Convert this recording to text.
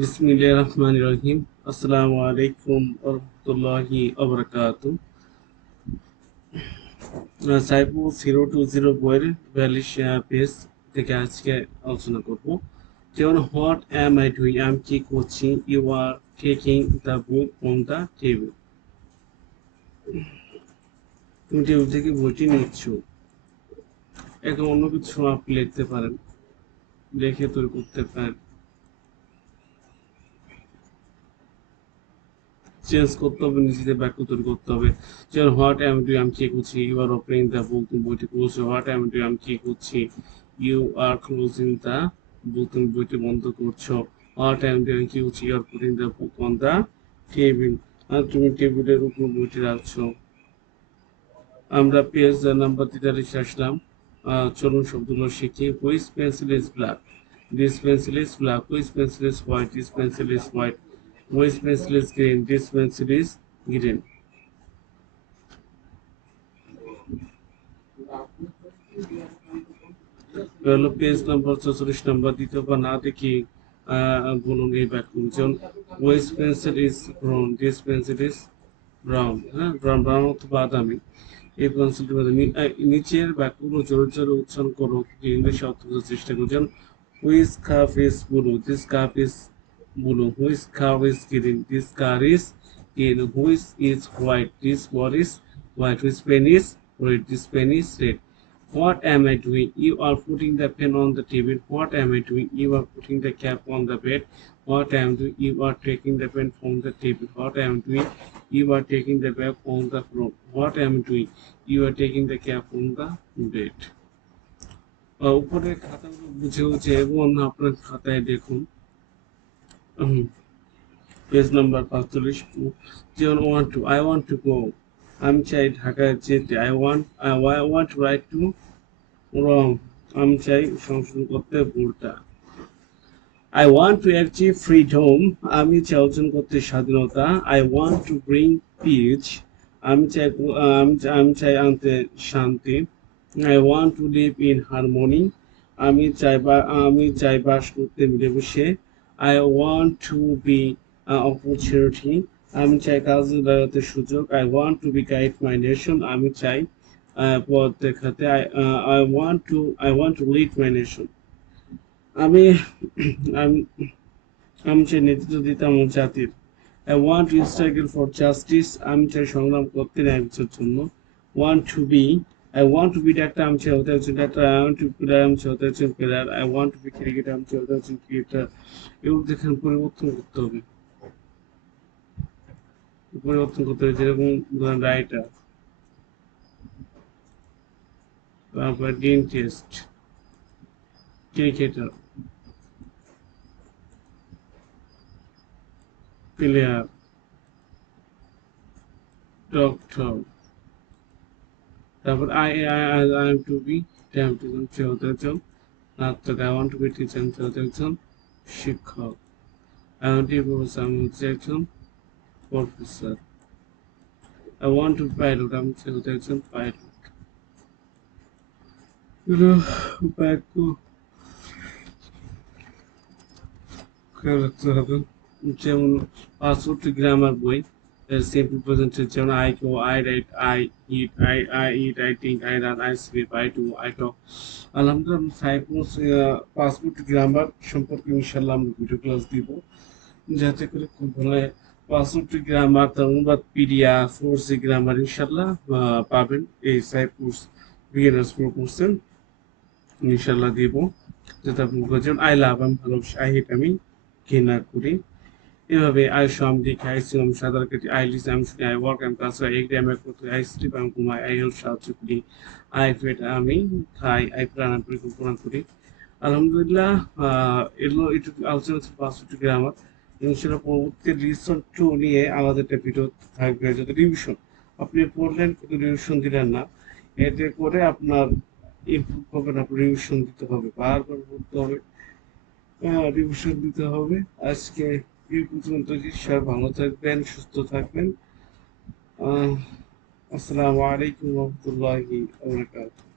বিসমিল্লাহির রহমানির রহিম। আসসালামু আলাইকুম ওয়া রাহমাতুল্লাহি ওয়া বারাকাতুহু। সাইকো 020 বইয়ের 42 পেজ থেকে আজকে আলোচনা করব। যেমন হোয়াট অ্যাম আই ডুইং, আমি কি করছি। You are taking the book on the table, তুমি টেবিল থেকে বইটি নিচ্ছ। এখন অন্য কিছু আপনি লিখতে পারেন, লিখে তৈরি করতে পারেন, চেঞ্জ করতে হবে, নিজেদের বাক্য তৈরি করতে হবে। যেমন হোয়াট অ্যাম ডুইং, আমি কি করছি। You are opening the book, তুমি বইটি খুলছো। হোয়াট অ্যাম ডুইং, আমি কি করছি। You are closing the book, তুমি বইটি বন্ধ করছো। হোয়াট অ্যাম ডুইং, আমি কি করছি। You are putting the book on the table, আর তুমি টেবিলের উপর বইটি রাখছো। আমরা পেজ নাম্বার 43 আসলাম। চলুন শব্দগুলো শিখি। Which pencil is black, this pencil is black. Which pencil is white, this pencil is white. Which pencil is green? This pencil is green. হলো পেজ নাম্বার 44 নাম্বার। দ্বিতীয় বা না দেখি বলুন এই বাক্যগুলো। যেমন which pencil is brown? This pencil is brown. হ্যাঁ, ব্রাউন অথবা বাদামি। এই পেন্সিলটি বাদামি। নিচের বাক্যগুলো জোরে জোরে উচ্চারণ করো, ইংলিশে অর্থ বোঝার চেষ্টা করো। যেমন which cup is blue? This cup is blue. Which car is green? This car is green. Which is white? This what is white. Which pen is red? This pen is red. What am I doing? You are putting the pen on the table. What am I doing? You are putting the cap on the bed. What am I doing? You are taking the pen from the table. What am I doing? You are taking the bag on the floor. What am I doing? You are taking the cap on the bed. উপরে খাতাগুলো বুঝে বুঝে এবং আপনার খাতায় দেখুন। Page number 45। যেমন I want to go, আমি চাই ঢাকায় যেতে। I want to right to wrong, আমি চাই সংশোধন করতে ভুলটা। I want to achieve freedom, আমি চাই অর্জন করতে স্বাধীনতা। I want to bring peace, আমি চাই আনতে শান্তি। I want to live in harmony, আমি চাই বাস করতে মিলেমিশে। I want to be opportunity, আমি চাই কাজে লাগাতে সুযোগ। I want to be guide my nation, আমি চাই পথ দেখাতে। I want to lead my nation, আমি আমি আমি চাই নেতৃত্ব দিতে আমার জাতির। I want to struggle for justice, আমি চাই সংগ্রাম করতে ন্যায় বিচারের জন্য। Want to be I want to be doctor, আমি চাই হতে একজন ডাক্তার। আই ওয়ান্ট টু প্লেয়ার, আমি চাই হতে একজন player. I want to be cricketer, আমি চাই হতে একজন ক্রিকেটার। এগুলো দেখেন পরিবর্তন করতে হবে, যেরকম ধরেন রাইটার, তারপর ডেন্টিস্ট, ক্রিকেটার, প্লেয়ার, ডক্টর। তারপর I am to be doctor, হতে একজন ডাক্তার। I want to be teacher, আমি হতে একজন শিক্ষক। I want to be professor, আমি হচ্ছে একজন professor. I want to be pilot, আমি হতে একজন পাইলট। বাক্য খেয়াল রাখতে হবে। যেমন পাসওয়ার্ড গ্রামার বই, সিম্পল প্রেজেন্টের যেমন I go, I write, I eat, I think, I run, I sleep, I do, I talk. আলহামদুলিল্লাহ সাইকোস পাসওয়ার্ড গ্রামার সম্পর্কে ইনশাল্লাহ আমরা ভিডিও ক্লাস দিব, যাতে করে খুব ভালো পাসওয়ার্ড গ্রামার তার অনুবাদ পিডিএফ ফোর্সি গ্রামার ইনশাল্লাহ পাবেন এই সাইকোস বিগিনার্স প্রো কোর্সে ইনশাল্লাহ দিব, যাতে আপনি বুঝেন। আই লাভ, আমি ভালোবাসি। আই হেট, আমি ঘৃণা করি। এভাবে আই সম দেখি, আই সি আমি সাঁতার কাটি। আই লিসন, আমি শুনি। আই ওয়ার্ক, আমি কাজ করি। এগ্রি, আমি করতে। আই স্লিপ, আমি ঘুমাই। আই হেল্প, সাহায্য করি। আই ফেট, আমি খাই। আই প্ল্যান, আমি পরিকল্পনা করি। আলহামদুলিল্লাহ এগুলো একটু আলোচনা ছিল পাঁচটি গ্রামার। ইনশাল্লাহ পরবর্তী রিসন টু নিয়ে আমাদের একটা ভিডিও থাকবে, যাতে রিভিশন আপনি পড়লেন কিন্তু রিভিশন দিলেন না, এতে করে আপনার ইমপ্রুভ হবে না। আপনার রিভিশন দিতে হবে, বারবার পড়তে হবে, রিভিশন দিতে হবে। আজকে এই পর্যন্ত। সবাই ভালো থাকবেন, সুস্থ থাকবেন। আসসালামু আলাইকুম রহমতুল্লাহি ওয়া বারাকাতুহু।